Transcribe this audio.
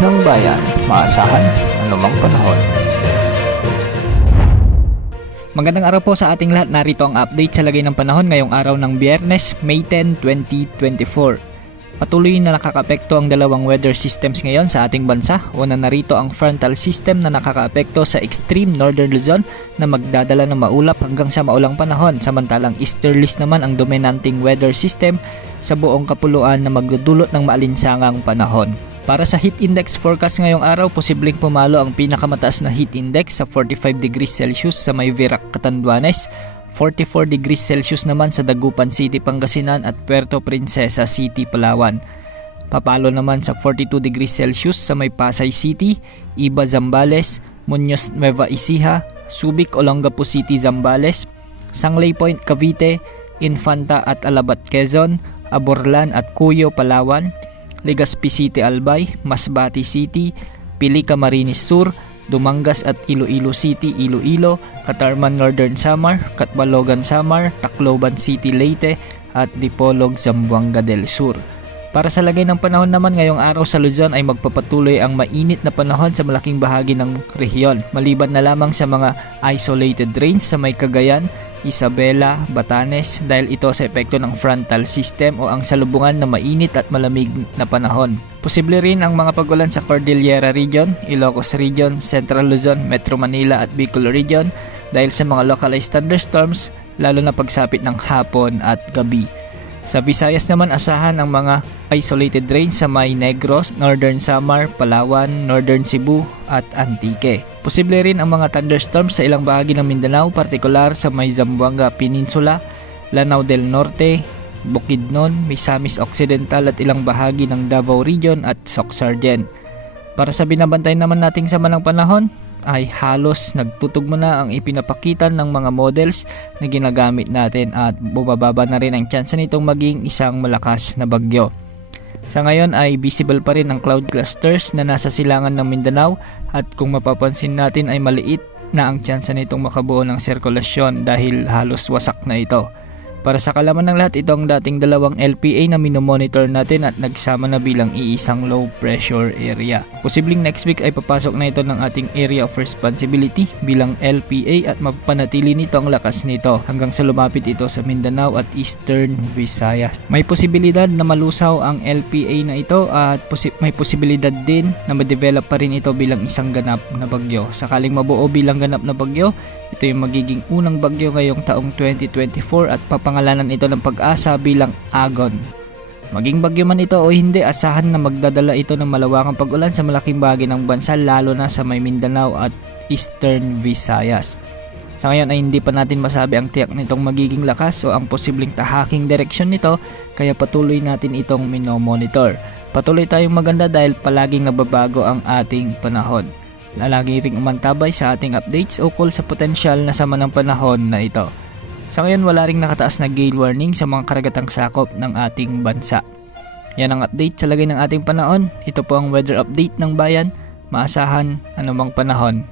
ng bayan, maasahan anumang panahon. Magandang araw po sa ating lahat. Narito ang update sa lagay ng panahon ngayong araw ng Biyernes, May 10, 2024. Patuloy na nakakaapekto ang dalawang weather systems ngayon sa ating bansa. Una narito ang frontal system na nakakaapekto sa extreme northern Luzon na magdadala ng maulap hanggang sa maulang panahon. Samantalang easterlies naman ang dominanting weather system sa buong kapuluan na magdudulot ng maalinsangang panahon. Para sa heat index forecast ngayong araw, posibleng pumalo ang pinakamataas na heat index sa 45 degrees Celsius sa May Virac, Catanduanes, 44 degrees Celsius naman sa Dagupan City, Pangasinan at Puerto Princesa City, Palawan. Papalo naman sa 42 degrees Celsius sa May Pasay City, Iba, Zambales, Muñoz, Nueva Ecija, Subic, Olongapo City, Zambales, Sanglay Point, Cavite, Infanta at Alabat, Quezon, Aborlan at Cuyo, Palawan, Legazpi City, Albay, Masbate City, Pili, Camarines Sur, Dumangas at Iloilo City, Iloilo, Catarman, Northern Samar, Catbalogan, Samar, Tacloban City, Leyte at Dipolog, Zamboanga del Sur. Para sa lagay ng panahon naman ngayong araw sa Luzon ay magpapatuloy ang mainit na panahon sa malaking bahagi ng rehiyon, maliban na lamang sa mga isolated rains sa may Cagayan, Isabela, Batanes dahil ito sa epekto ng frontal system o ang salubungan na mainit at malamig na panahon. Posible rin ang mga pagulan sa Cordillera Region, Ilocos Region, Central Luzon, Metro Manila at Bicol Region dahil sa mga localized thunderstorms lalo na pagsapit ng hapon at gabi. Sa Visayas naman asahan ang mga isolated rains sa may Negros, Northern Samar, Palawan, Northern Cebu at Antique. Posible rin ang mga thunderstorms sa ilang bahagi ng Mindanao, partikular sa may Zamboanga Peninsula, Lanao del Norte, Bukidnon, Misamis Occidental at ilang bahagi ng Davao Region at Soc-Sargen. Para sa binabantay naman nating sama ng panahon, ay halos nagtutugma na ang ipinapakita ng mga models na ginagamit natin at bumababa na rin ang tsansa nitong maging isang malakas na bagyo. Sa ngayon ay visible pa rin ang cloud clusters na nasa silangan ng Mindanao at kung mapapansin natin ay maliit na ang tsansa nitong makabuo ng sirkulasyon dahil halos wasak na ito. Para sa kalaman ng lahat, ito ang dating dalawang LPA na minomonitor natin at nagsama na bilang iisang low pressure area. Posibleng next week ay papasok na ito ng ating area of responsibility bilang LPA at mapapanatili nito ang lakas nito hanggang sa lumapit ito sa Mindanao at Eastern Visayas. May posibilidad na malusaw ang LPA na ito at may posibilidad din na ma-develop pa rin ito bilang isang ganap na bagyo. Sakaling mabuo bilang ganap na bagyo, ito yung magiging unang bagyo ngayong taong 2024 at papangalanan ito ng Pag-asa bilang Agon. Maging bagyo man ito o hindi, asahan na magdadala ito ng malawakang pag-ulan sa malaking bahagi ng bansa lalo na sa may Mindanao at Eastern Visayas. Sa ngayon ay hindi pa natin masabi ang tiyak nitong magiging lakas o ang posibleng tahaking direksyon nito kaya patuloy natin itong minomonitor. Patuloy tayong maganda dahil palaging nababago ang ating panahon. Lalagi ring umantabay sa ating updates ukol sa potensyal na sama ng panahon na ito. Sa ngayon wala ring nakataas na gale warning sa mga karagatang sakop ng ating bansa. Yan ang update sa lagay ng ating panahon. Ito po ang weather update ng bayan. Maasahan anumang panahon.